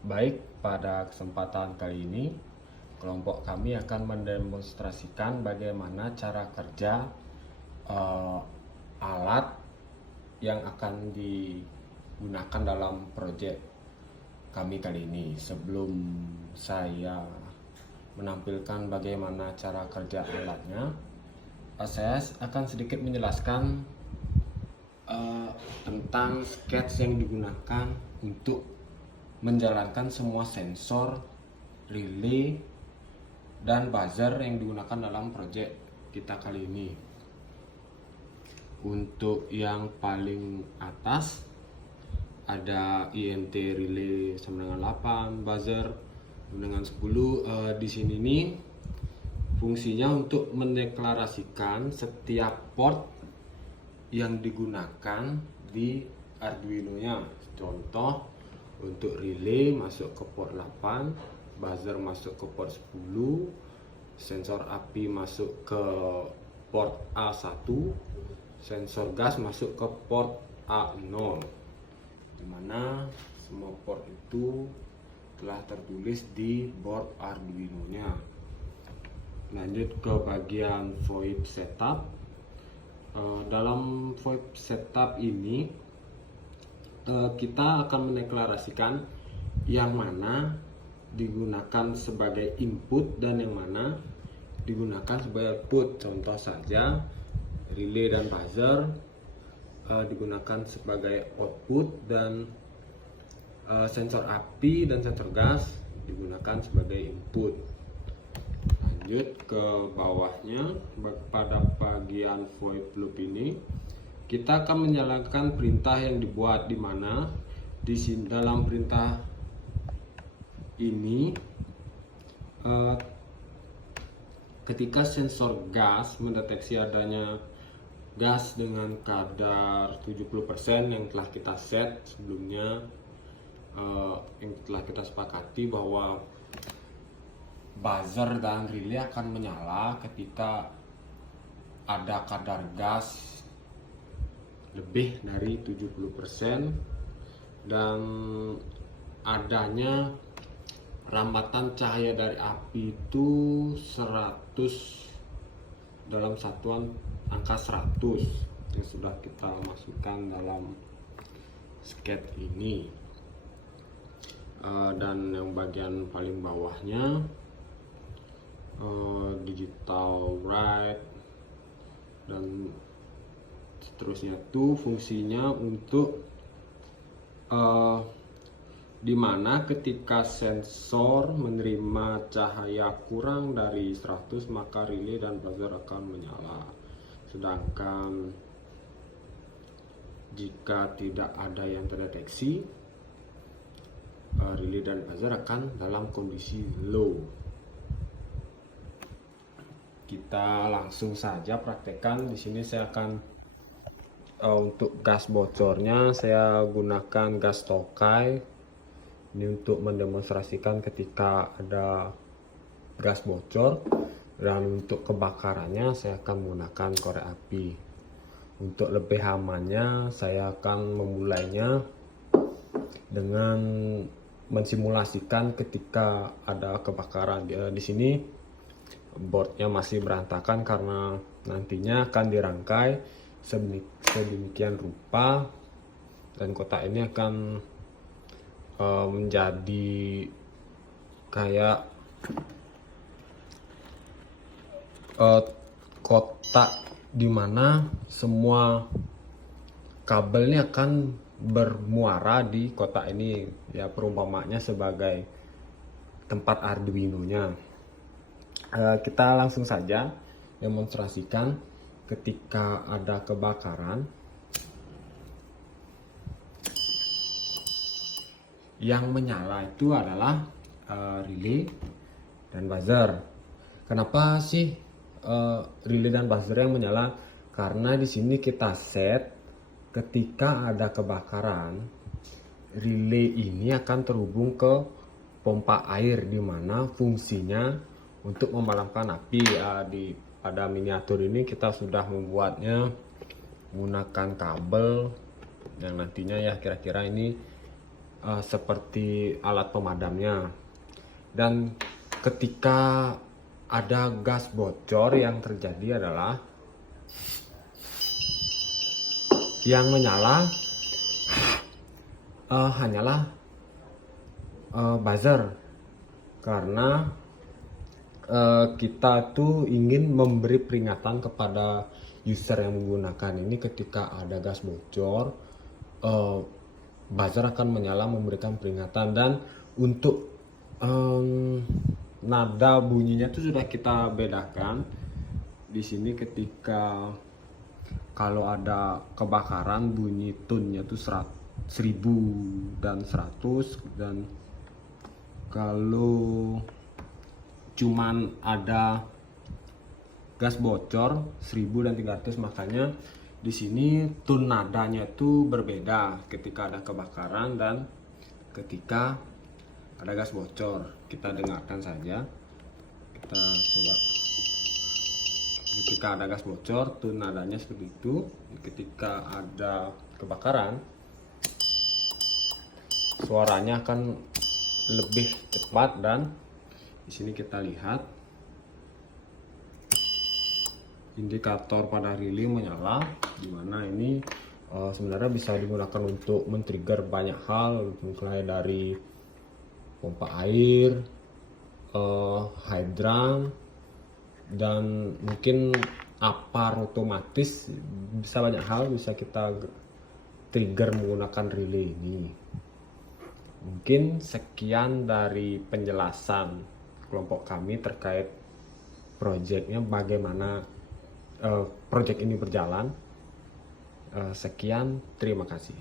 Baik, pada kesempatan kali ini kelompok kami akan mendemonstrasikan bagaimana cara kerja alat yang akan digunakan dalam proyek kami kali ini. Sebelum saya menampilkan bagaimana cara kerja alatnya, saya akan sedikit menjelaskan tentang sketch yang digunakan untuk menjalankan semua sensor, relay, dan buzzer yang digunakan dalam proyek kita kali ini. Untuk yang paling atas ada INT relay sama dengan 8, buzzer dengan 10. Di sini nih fungsinya untuk mendeklarasikan setiap port yang digunakan di Arduino-nya. Contoh, untuk relay masuk ke port 8, buzzer masuk ke port 10, sensor api masuk ke port A1, sensor gas masuk ke port A0, dimana semua port itu telah tertulis di board Arduino-nya. Lanjut ke bagian VoIP setup. Dalam VoIP setup ini kita akan mendeklarasikan yang mana digunakan sebagai input dan yang mana digunakan sebagai output. Contoh saja, relay dan buzzer digunakan sebagai output dan sensor api dan sensor gas digunakan sebagai input. Lanjut ke bawahnya, pada bagian VoIP loop ini kita akan menjalankan perintah yang dibuat, di mana di sini dalam perintah ini ketika sensor gas mendeteksi adanya gas dengan kadar 70% yang telah kita set sebelumnya, yang telah kita sepakati bahwa buzzer dan relay akan menyala ketika ada kadar gas lebih dari 70% dan adanya rambatan cahaya dari api itu 100 dalam satuan angka 100 yang sudah kita masukkan dalam sketch ini. Dan yang bagian paling bawahnya digital write dan seterusnya, itu fungsinya untuk dimana ketika sensor menerima cahaya kurang dari 100 maka relay dan buzzer akan menyala, sedangkan jika tidak ada yang terdeteksi, relay dan buzzer akan dalam kondisi low. Kita langsung saja praktekkan. Di sini saya akan untuk gas bocornya saya gunakan gas Tokai. Ini untuk mendemonstrasikan ketika ada gas bocor, dan untuk kebakarannya saya akan menggunakan korek api. Untuk lebih amannya saya akan memulainya dengan mensimulasikan ketika ada kebakaran. Di sini boardnya masih berantakan karena nantinya akan dirangkai sedemikian rupa, dan kotak ini akan menjadi kayak kotak dimana semua kabel ini akan bermuara di kotak ini, ya perumpamanya sebagai tempat Arduino-nya. Kita langsung saja demonstrasikan ketika ada kebakaran. Yang menyala itu adalah relay dan buzzer. Kenapa sih relay dan buzzer yang menyala? Karena di sini kita set ketika ada kebakaran, relay ini akan terhubung ke pompa air, di mana fungsinya untuk memadamkan api. Pada miniatur ini kita sudah membuatnya menggunakan kabel yang nantinya ya kira-kira ini seperti alat pemadamnya. Dan ketika ada gas bocor, yang terjadi adalah yang menyala hanyalah buzzer, karena kita tuh ingin memberi peringatan kepada user yang menggunakan ini. Ketika ada gas bocor, buzzer akan menyala memberikan peringatan. Dan untuk nada bunyinya itu sudah kita bedakan di sini. Ketika kalau ada kebakaran, bunyi tone-nya tuh 1000 dan 100, dan kalau cuman ada gas bocor 1000 dan 300. Makanya di sini tone nadanya itu berbeda ketika ada kebakaran dan ketika ada gas bocor. Kita dengarkan saja, kita coba. Ketika ada gas bocor, tone nadanya seperti itu. Ketika ada kebakaran, suaranya akan lebih cepat. Dan di sini kita lihat indikator pada relay menyala, dimana ini sebenarnya bisa digunakan untuk men-trigger banyak hal, mulai dari pompa air, hydrant, dan mungkin apar otomatis. Bisa banyak hal bisa kita trigger menggunakan relay ini. Mungkin sekian dari penjelasan kelompok kami terkait proyeknya, bagaimana proyek ini berjalan. Sekian, terima kasih.